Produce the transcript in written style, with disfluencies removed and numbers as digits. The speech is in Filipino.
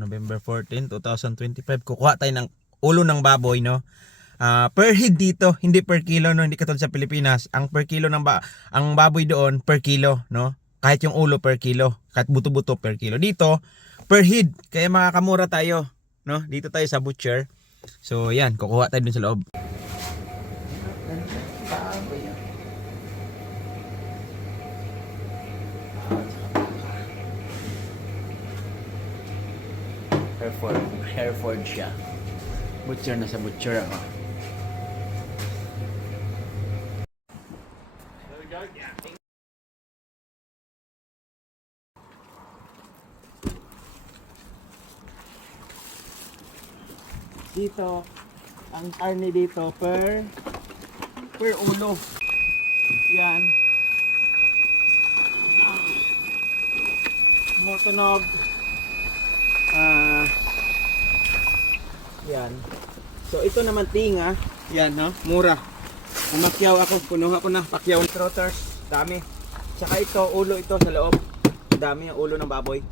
November 14, 2025. Kukuha tayo ng ulo ng baboy, no? Per head dito, hindi per kilo, no? Hindi katulad sa Pilipinas. Ang per kilo ang baboy doon per kilo, no? Kahit yung ulo per kilo, kahit buto-buto per kilo. Dito, per head. Kaya makakamura tayo, no? Dito tayo sa butcher. So, yan, kukuha tayo dun sa loob. Hereford siya. Butcher na sa butcher ako. Dito, ang karne dito per ulo. Yan. Motunog. Yan. So ito naman tinga. Yan, no? Mura. Umakyaw ako, puno ako na pakyaw ng trotters. Dami. Tsaka ito, ulo ito sa loob. Dami yung ulo ng baboy.